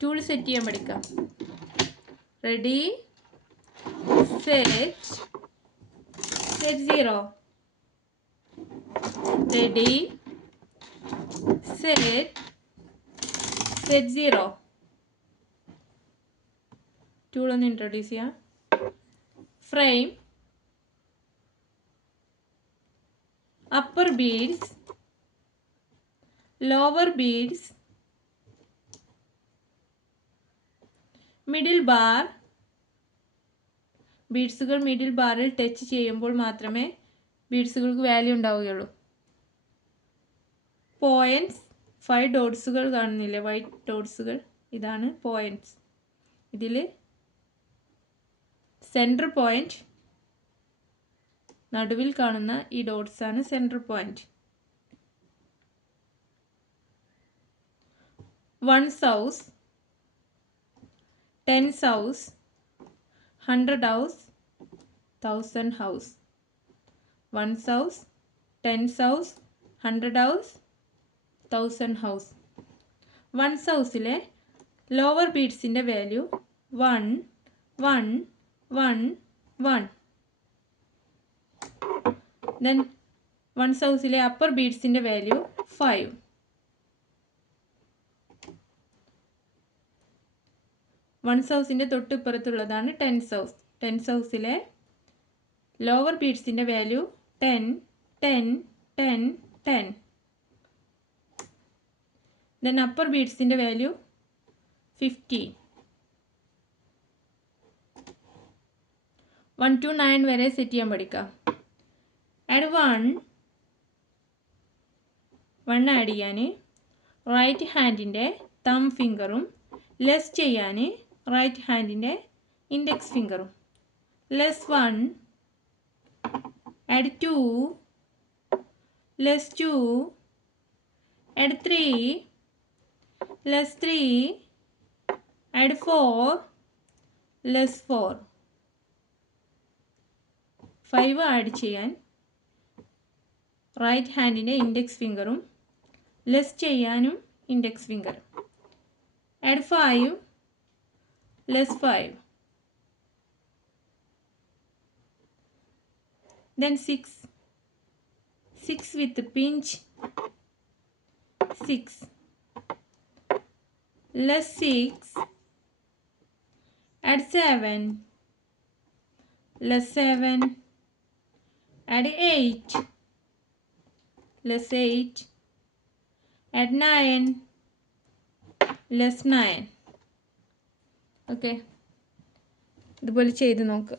Tool set ചെയ്യാൻ പഠിക്കാം. Ready, set 0. Ready, set 0. Tool ഒന്ന് ഇൻട്രൊഡ്യൂസ് ചെയ്യാം. Frame, upper beads, lower beads, middle bar. ബീഡ്സുകൾ മിഡിൽ ബാറിൽ ടച്ച് ചെയ്യുമ്പോൾ മാത്രമേ ബീഡ്സുകൾക്ക് വാല്യൂ ഉണ്ടാവുകയുള്ളൂ. പോയിന്റ്സ്, 5 ഡോട്ട്സുകൾ കാണുന്നില്ലേ, വൈറ്റ് ഡോട്ട്സുകൾ, ഇതാണ് പോയിന്റ്സ്. ഇതിൽ സെൻറ്റർ പോയിന്റ്, നടുവിൽ കാണുന്ന ഈ ഡോട്ട്സ് ആണ് centre point. 1 house, 10 house, 100 house, 1000 house. 1 house, 10 house, 100 house, 1000 house. 1 ഹൗസിലെ ലോവർ ബീഡ്സിൻ്റെ വാല്യൂ 1 1 1 1. ദെൻ 1 ഹൗസിലെ അപ്പർ ബീഡ്സിൻ്റെ വാല്യൂ 5. 1 ഹൗസിൻ്റെ തൊട്ടിപ്പുറത്തുള്ളതാണ് 10 ഹൗസ്. 10 ഹൗസിലെ ലോവർ ബീഡ്സിൻ്റെ വാല്യൂ 10 10 10 10. ദെൻ അപ്പർ ബീഡ്സിൻ്റെ വാല്യൂ 50. 1 to 9 വരെ സെറ്റ് ചെയ്യാൻ പഠിക്കാം. ആഡ് 1 ആഡ് ചെയ്യാൻ റൈറ്റ് ഹാൻഡിൻ്റെ തം ഫിംഗറും, ലെസ് ചെയ്യാൻ റൈറ്റ് ഹാൻഡിൻ്റെ ഇൻഡെക്സ് ഫിംഗറും. Less 1, add 2, less 2, add 3, less 3, add 4, less 4. 5 add ചെയ്യാൻ റൈറ്റ് ഹാൻഡിൻ്റെ ഇൻഡെക്സ് ഫിംഗറും, ലെസ് ചെയ്യാനും ഇൻഡെക്സ് ഫിംഗറും. Add 5, less 5. Then 6 with pinch, 6, less 6, add 7, less 7, add 8, less 8, add 9, less 9. Okay, ഇതുപോലെ ചെയ്ത് നോക്ക്.